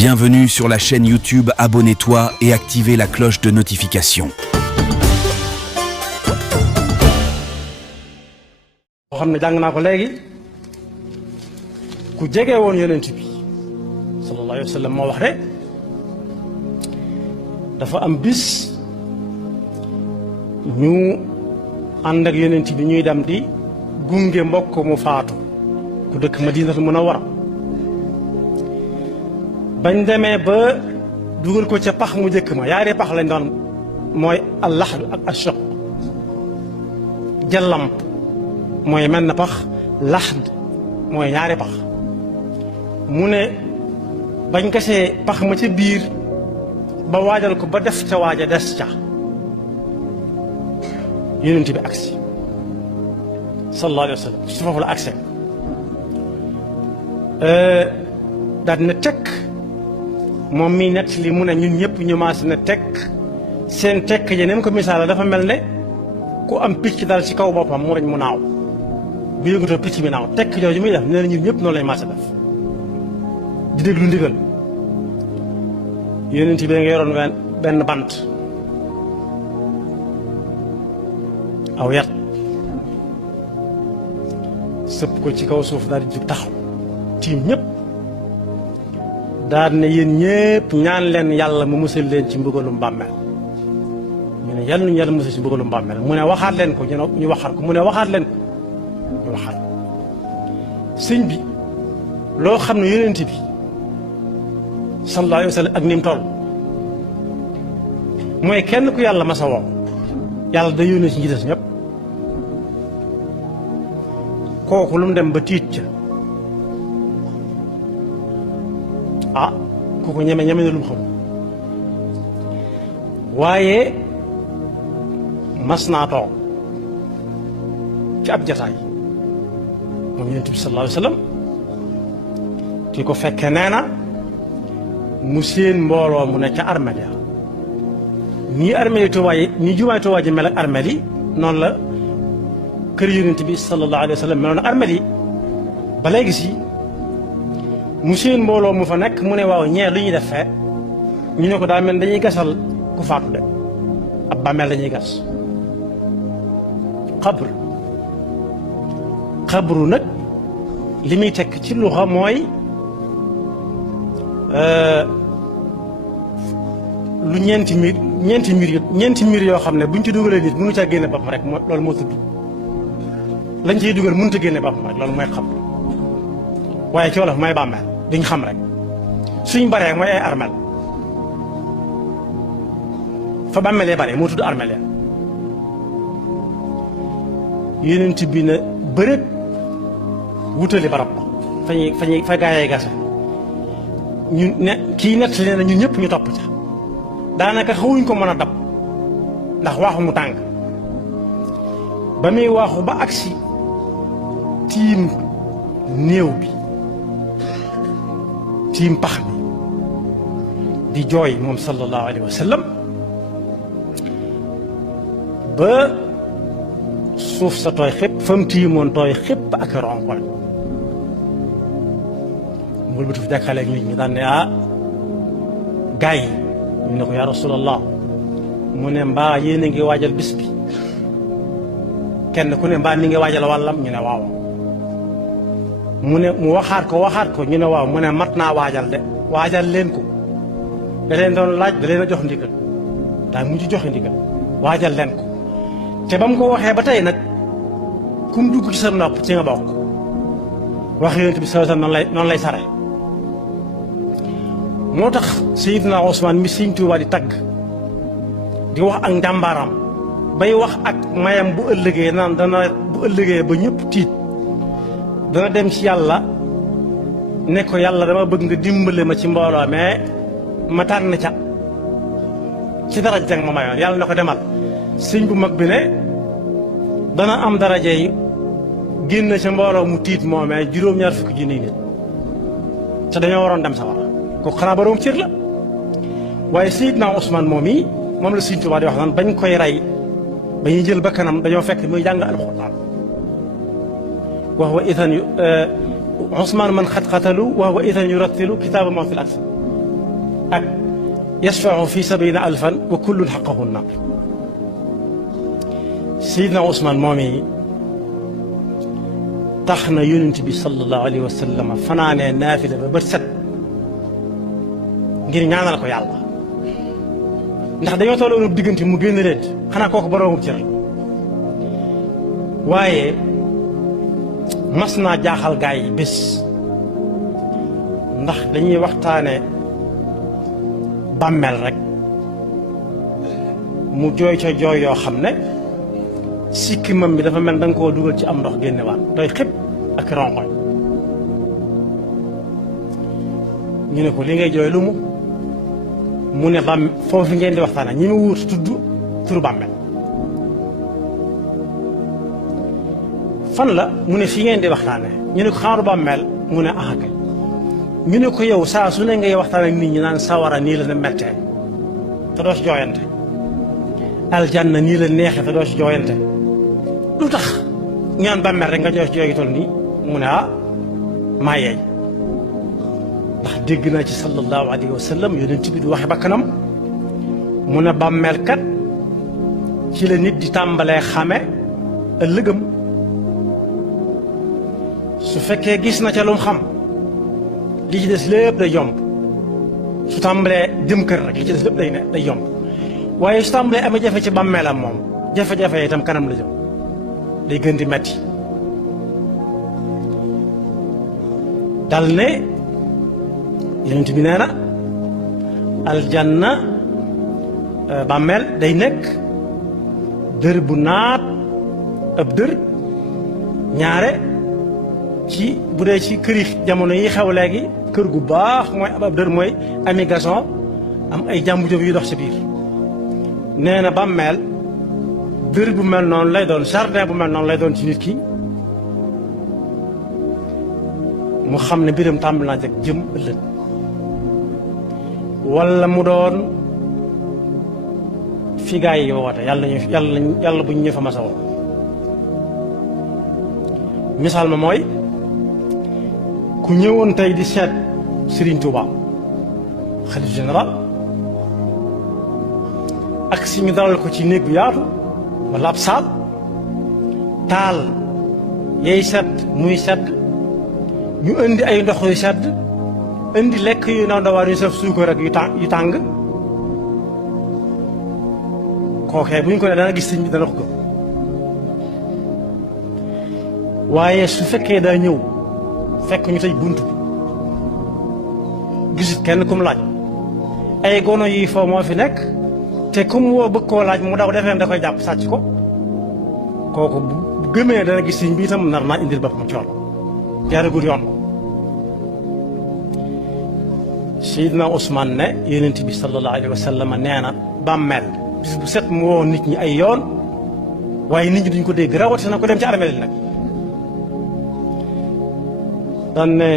Bienvenue sur la chaîne YouTube, abonne-toi et activez la cloche de notification. xam ne jàng naa ko léegi ku jege woon yonent bi sallallahu alayhi wa sallam moo wax de dafa am bis ñu ànd ak yonent bi ñuy dem di gunge mbokk mu faatu ku dëkk Madinatul Munawwara bañ demee ba dugal ko ca pax mu njëkk ma yaari pax lañ doon mooy al-lahd ak ash-shaq jallamp mooy mel na pax laxd mooy ñaari pax mu ne bañ gasee pax ma ca biir ba waajal ko ba def ca waaja des ca yonent bi agsi sallallahu alayhi wa sallam su foofu la agse daal dina tekk moom mii nett li mu ne ñun ñëpp ñu maas na tekk seen tekk ja neen ko misaal dafa mel ne ku am picc dal ci kaw boppam mu reñ mu naaw bu yëngatoo picc mi naaw tekk jooju muy def nee na ñun ñëpp noonu lañ maas a def di déglu ndigal yonent bi nga yoroon benn bant aw yat sëpp ko ci kaw suuf daal di jug taxaw tiim ñëpp daal ne yéen ñëpp ñaan leen yàlla mu musal leen ci mbugalum bàmmeel ñu ne yàlla nañu yàlla musal ci mbugalum bàmmeel mu ne waxaat leen ko ñu waxaat ko mu ne waxaat leen ko ñu waxaat sëñ bi loo xam ne yonent bi sallallahu alayhi wa sallam ak ni mu toll mooy kenn ku yàlla masa woo yàlla day yónnee ci ñi des ñëpp kooku lu mu dem ba tiit ca ah kooku ñeme na lu mu xam waaye mas naa toog ci ab jataay moom yonent bi sallallahu alayhi wa sallam ki ko fekkee nee na mu seen mbooloo mu ne ca armeel ya nii armeel yi Tuubaa yi nii jumaay Tuubaa ji mel ak armeel yi noonu la kër yonent bi sallallahu alayhi wa sallam meloon ak armeel yi ba léegi si mu seen mbooloo mu fa nekk mu ne waaw ñeer lu ñuy def fee ñu ne ko daa mel dañuy gasal ku faatu de ab bàmmeel lañuy gas xabru nag li muy tekk ci luxa mooy lu ñeenti mbir yoo xam ne buñ ci dugalee nit mënu caa génne boppam rek loolu moo tudd lañ ciy dugal mënut a génne boppam rek loolu mooy xabru waaye ci wolof mooy bàmmeel duñ xam rek suñ baree mooy ay armel fa bàmmelee bare moo tudd armel ya yonent bi na bëreet wutali barab ba fa gaayee gase ñu ne kii nett leen na ñun ñëpp ñu topp ca daanaka xawuñ ko mën a dab ndax waaxu mu tàng ba muy waaxu ba agsi tiim néew bi tiim pax mi di jooy moom sallallahu alayhi wa sallam ba suuf sa tooy xépp fa mu tiimoon tooy xépp ak ronkoñ mul bu tuf jàkkaaleeg nit ñi daan ne ah gaa yi ñu ne ko yaa rasulallah mu ne mbaa yéen a ngi waajal bis bi kenn ku ne mbaa mi ngi waajal wàllam ñu ne waaw mu ne mu waxaat ko ñu ne waaw mu ne mat naa waajal de waajal leen ko da leen doon laaj da leen a jox ndigal daa mujj joxe ndigal waajal leen ko te ba mu ko waxee ba tey nag kum dugg ci sa nopp ci nga bokk wax yonent bi sallallahu alayhi wasallam noonu lay sare moo tax Seydina Ousmane mi Sëñ Tuubaa di tagg di wax ak njàmbaaram bay wax ak mayam bu ëllëgee naan dana bu ëllëgee ba ñëpp tiit dana dem ci yàlla ne ko yàlla dama bëgg nga dimbale ma ci mbooloo mais ma tànn ca ci daraja jang ma mayoon yàlla ne ko demal sëñ bu mag bi ne dana am daraja yi génn ca mbooloo mu tiit moomee juróom-ñaar fukki junni nit te dañoo waroon dem sawara kooku xanaa borom cër la waaye Seydina Ousmane moom yi moom la Sëñ Tuubaa di wax naan bañ koy rey ba ñuy jël ba kanam dañoo fekk muy jàng alxuraan wax wa itan Ousmane man xat-xatalu wax wa itan yurattilu kitaaba moo fil aks ak yasfau fi 70,000 wa kullun xaqahu naar. Seydina Ousmane moom yi tax na yonent bi sallallahu alayhi wa sallam fanaanee naafila ba bët set ngir ñaanal ko yàlla, ndax dañoo tolloon diggante mu génn leen xanaa kooku boroomu cër. waaye mas naa jaaxal gaa yi bés, ndax dañuy waxtaane bàmmeel rek mu jooy ca jooy yoo xam ne sikkimam bi dafa mel da nga koo dugal ci am ndox génne waat doy xëpp ak rongoñ. ñu ne ko li ngay jooy lu mu ne bam foofu ngeen di waxtaane ñi ma wuut tudd turu bàmmeel. fan la mu ne fii ngeen di waxtaane ñu ne ko xaaru bàmmeel mu ne ah kay. ñu ne ko yow saa su ne ngay waxtaan ak nit ñi naan sawara nii la ne mettee te doo ci jooyante, aljanna nii la neexee te doo ci jooyante, lu tax ñaan bàmmeel rek nga jooy ci jooy gi toll nii. mu ne ah maa yeey, ndax dégg naa ci sallallahu alayhi wa sallam yonent bi du waxe bakkanam mu ne bàmmeel kat ci la nit di tàmbalee xame ëllëgëm. su fekkee gis na ca lu mu xam li ci des lépp day yomb, su tàmbalee jëm kër rek li ci des lépp day yomb. waaye su tàmbalee amee jafe ci bàmmeelam moom jafe-jafe itam kanam la jëm, day gën di metti. dal ne yonent bi nee na aljanna bàmmeel day nekk dër bu naat, ab dër ñaare ci bu dee ci këri jamono yi xew léegi kër gu baax mooy ab dër mooy ami gason am ay jàmbu jóob yu dox ci biir. nee na bàmmeel dër bu mel noonu lay doon, jardin bu mel noonu lay doon ci nit ki, mu xam ne mbiram tàmbali naa jag jëm ëllëg. wala mu doon fi gaa yi woote yàlla bu ñu ñëw fa masa woo. misaal ma mooy ku ñëwoon tey di seet Serigne Touba xalif général ak si ñu dalal ko ci néeg bu yaatu wala ab saal, taal yay sedd muy sedd, ñu indi ay ndox yu sedd, indi lekk yu ndaw ndawaan yu saf suukar rek yu tàng. kookee bu ñu ko ne dana gis sëñ bi dana ko gëm. waaye su fekkee daa ñëw fekk ñu tey bunt bi gisut kenn ku mu laaj, ay gono yi foo moo fi nekk te ku mu woo bëgg koo laaj mu daw defee da koy jàpp sàcc ko, kooku bu gëmee dana gis sëñ bi itam nar naa indil boppam coon jaaragul yoon. Seydina Ousmane ne yonent bi sallallahu alayhi wa sallam nee na bàmmeel bis bu set mu woo nit ñi ay yoon, waaye nit ñi duñ ko dégg rawatina ko dem ci armeel nag. daan ne